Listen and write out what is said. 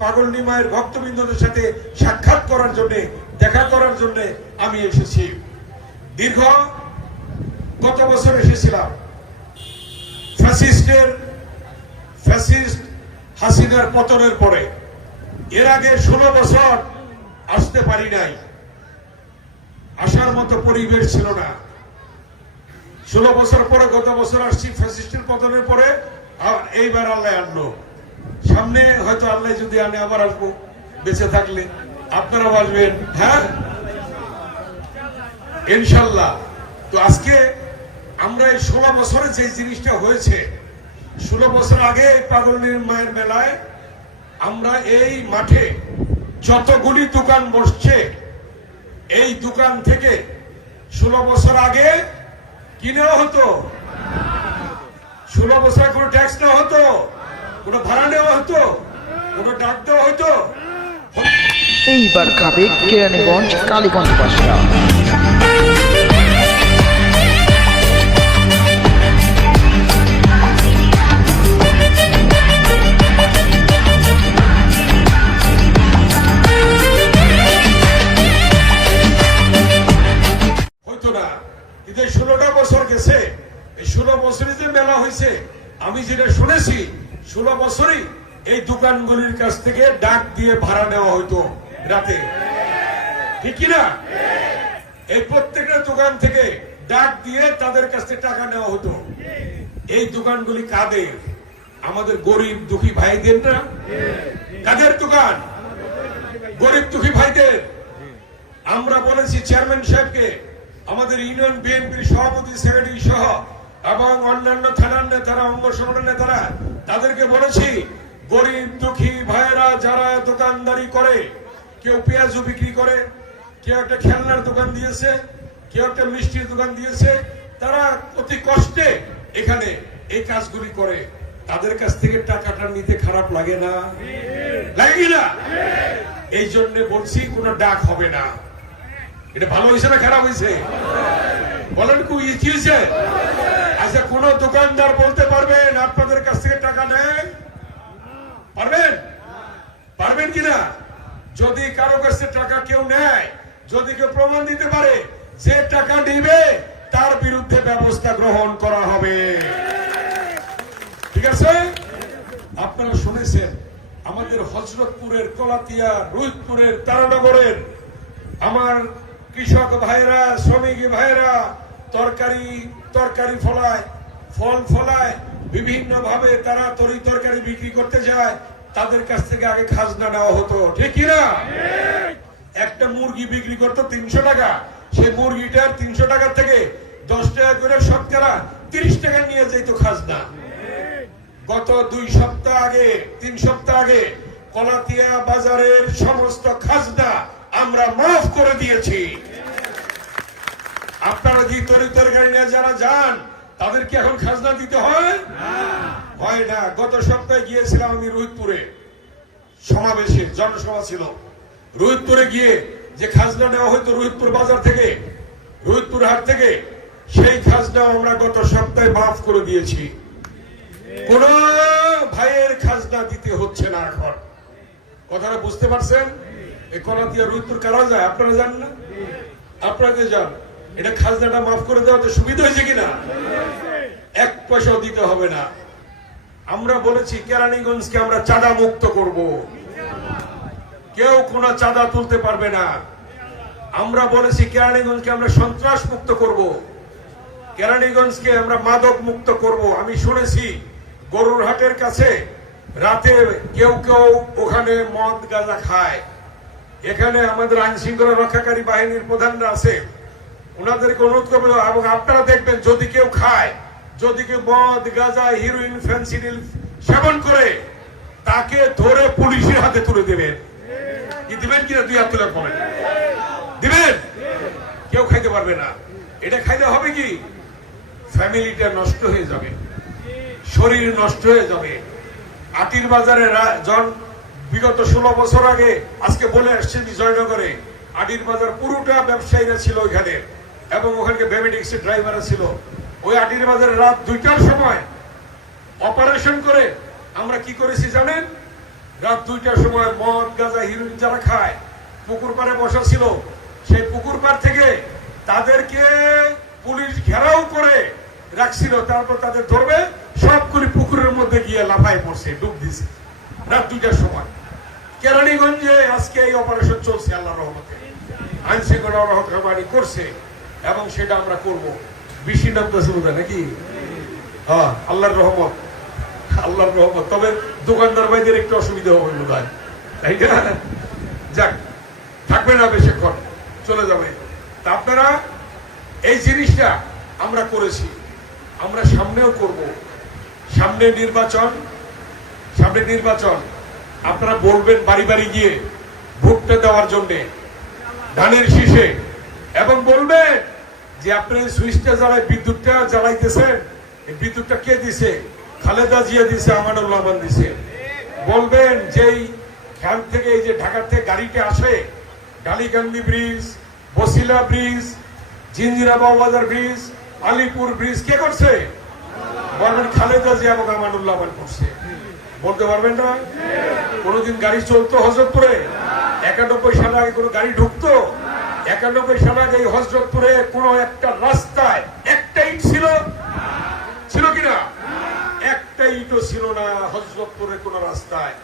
পাগলনি মায়ের ভক্তবৃন্দদের সাথে সাক্ষাৎ করার জন্য, দেখা করার জন্য আমি এসেছি। দীর্ঘ গত বছর এসেছিলাম? ফ্যাসিস্টের, ফ্যাসিস্ট হাসিনার পতনের পরে। এর আগে ষোলো বছর আসতে পারি নাই। আসার মতো পরিবেশ ছিল না। ষোলো বছর পরে গত বছর আসছি? ফ্যাসিস্টের পতনের পরে এইবার আল্লাহ আনলো। সামনে হয়তো আল্লাহ যদি আনে আবার আসব, বেঁচে থাকলে। আপনারাও আসবেন হ্যাঁ? ইনশাল্লাহ। তো আজকে আমরা এই ষোলো বছরে যে জিনিসটা হয়েছে, ষোলো বছর আগে এই পাগলনীর মায়ের মেলায় আমরা এই মাঠে যতগুলি দোকান বসছে, এই দোকান থেকে ষোলো বছর আগে কিনেও হতো? ষোলো বছর কোনো ট্যাক্স নেওয়া হতো? কোনো ভাড়া নেওয়া হতো? কোনো ডাক দেওয়া হতো? এইবার খাবে কেরানীগঞ্জ কালীগঞ্জ বাসরা ষোলোটা বছর গেছে। এই ষোলো বছরে যে মেলা হয়েছে আমি যেটা শুনেছি ষোলো বছরই এই দোকানগুলির কাছ থেকে ডাক দিয়ে ভাড়া নেওয়া হইতো রাতে। ঠিক না? এই প্রত্যেকটা দোকান থেকে ডাক দিয়ে তাদের কাছ থেকে টাকা নেওয়া হতো। এই দোকানগুলি কাদের? আমাদের গরিব দুঃখী ভাইদের না? কাদের দোকান? গরিব দুঃখী ভাইদের। আমরা বলেছি চেয়ারম্যান সাহেবকে, আমাদের ইউনিয়ন বিএনপির সভাপতি, সেক্রেটারি সহ, এবং অন্যান্য থানার নেতারা, অঙ্গ সংগঠনের নেতারা তাদেরকে বলেছি, গরিব, দুঃখী ভাইয়েরা যারা দোকানদারি করে, কেউ পেঁয়াজও বিক্রি করে, কেউ একটা খেলনার দোকান দিয়েছে, কেউ একটা মিষ্টির দোকান দিয়েছে, তারা অতি কষ্টে এখানে এই কাজগুলি করে। তাদের কাছ থেকে টাকাটা নিতে খারাপ লাগে না? লাগে না? এই জন্য বলছি, কোনো ডাক হবে না। এটা ভালো হয়েছে না খারাপ হয়েছে? বলেন কু ই কি হয়েছে? আচ্ছা কোন দোকানদার বলতে পারবেন আপনাদের কাছ থেকে টাকা নেন পারবেন পারবেন কিনা যদি কারও কাছে টাকা কেউ নেয়, যদি কেউ প্রমাণ দিতে পারে যে টাকা নিবে, তার বিরুদ্ধে ব্যবস্থা গ্রহণ করা হবে। ঠিক আছে? আপনারা শুনেছেন, আমাদের হজরতপুরের কলাতিয়া রোহিতপুরের তারানগরের আমার কৃষক ভাইরা শ্রমিক ভাইরা তরকারি তরকারি ফলায়, ফল ফলায় বিভিন্ন ভাবে তারা তরি তরকারি বিক্রি করতে যায়, তাদের কাছ থেকে আগে খাজনা নেওয়া হতো। ঠিক কিনা? মুরগি বিক্রি করতো তিনশো টাকা। সেই মুরগিটার তিনশো টাকা থেকে দশ টাকা করে শতকরা তিরিশ টাকা নিয়ে যেত খাজনা। গত দুই সপ্তাহ আগে তিন সপ্তাহ আগে কলাতিয়া বাজারের সমস্ত খাজনা আমরা মাফ করে দিয়েছি। আপনারা যে তরি তরকারি নিয়ে যারা যান তাদেরকে এখন খাজনা দিতে হয়? হয় না। গত সপ্তাহে গিয়েছিলাম আমি রোহিতপুরে। সমাবেশে জনসভা ছিল। রোহিতপুরে গিয়ে যে খাজনা নেওয়া হয়তো রোহিতপুর বাজার থেকে, রোহিতপুর হাট থেকে, সেই খাজনা আমরা গত সপ্তাহে মাফ করে দিয়েছি। কোন ভাইয়ের খাজনা দিতে হচ্ছে না এখন। কথাটা বুঝতে পারছেন? এই কলাতিয়া রুইতুর কারা যায়, আপনারা জান না? আপনাদের যান এটা খাজনাটা মাফ করে দেওয়াতে সুবিধা হয়েছে কিনা? এক পয়সাও দিতে হবে না। আমরা বলেছি, কেরানীগঞ্জকে আমরা চাঁদা মুক্ত করব। কেউ কোন চাঁদা তুলতে পারবে না। আমরা বলেছি, কেরানীগঞ্জকে আমরা সন্ত্রাস মুক্ত করব। কেরানীগঞ্জকে আমরা মাদক মুক্ত করব। আমি শুনেছি, গরুর হাটের কাছে রাতে কেউ কেউ ওখানে মদ গাঁজা খায়। এখানে আমাদের আইন শৃঙ্খলা রক্ষাকারী বাহিনীর প্রধানরা আছে। ওনাদেরকে অনুরোধ করব, এবং আপনারা দেখবেন, যদি কেউ খায়, যদি কেউ মদ, গাঁজা হিরোইন ফেন্সিডিল সেবন করে, তাকে ধরে পুলিশের হাতে তুলে দেবেন। দিবেন কিনা দুই হাত তুলে পড়েন দিবেন? কেউ খাইতে পারবে না। এটা খাইতে হবে কি? ফ্যামিলিটা নষ্ট হয়ে যাবে। শরীর নষ্ট হয়ে যাবে। আটির বাজারে জন বিগত ষোলো বছর আগে আজকে বলে আসছে বিজয়নগরে আটির বাজার পুরোটা ব্যবসায়ীরা ছিল ওইখানে এবং ওখানে বেমেটিক্স ড্রাইভাররা ছিল। ওই আটির বাজারে রাত দুইটার সময় অপারেশন করে আমরা কি করেছি জানেন? রাত দুইটার সময় মদ, গাঁজা, হিরোইন যারা খায়, পুকুর পাড়ে বসা ছিল, সেই পুকুর পাড় থেকে তাদেরকে পুলিশ ঘেরাও করে রাখছিল। তারপর তাদের ধরবে সবগুলি পুকুরের মধ্যে গিয়ে লাফায় পড়ছে, ডুব দিছে। রাত দুইটার সময়। কেরানীগঞ্জে আজকে এই অপারেশন চলছে আল্লাহ রহমতে। আইন শৃঙ্খলা রহমানি করছে, এবং সেটা আমরা করব। বেশি নাম নাকি? হ্যাঁ আল্লাহর রহমত। আল্লাহর রহমত। তবে দোকানদার ভাইদের একটু অসুবিধা হবে বোধ হয় তাই না? যাক, থাকবে না বেশিক্ষণ। চলে যাবে। তা আপনারা এই জিনিসটা আমরা করেছি। আমরা সামনেও করব। সামনে নির্বাচন সামনে নির্বাচন। আপনারা বলবেন বাড়ি বাড়ি গিয়ে ভোটটা দেওয়ার জন্যে, ধানের শীষে। এবং বলবেন যে আপনি সুইচটা জ্বালাই বিদ্যুৎটা জ্বালাইতেছেন। বিদ্যুৎটা কে দিছে? খালেদা জিয়া দিছে আমানুল রহমান দিছে। বলবেন যেই খেয়াল থেকে, এই যে ঢাকার থেকে গাড়িটা আসে Dalikandi bridge, Basila bridge, Jinjira বাবাজার bridge, Alipur bridge, কে করছে? বলবেন খালেদা জিয়া এবং আমানুল্লাহ রহমান করছে। বলতে পারবেন না? কোনোদিন গাড়ি চলতো হজরতপুরে? একানব্বই সালে আগে কোনো গাড়ি ঢুকতো? একানব্বই সালে আগে হজরতপুরে কোনো একটা রাস্তায় একটা ইট ছিল ছিল না হজরতপুরের কোন রাস্তায়।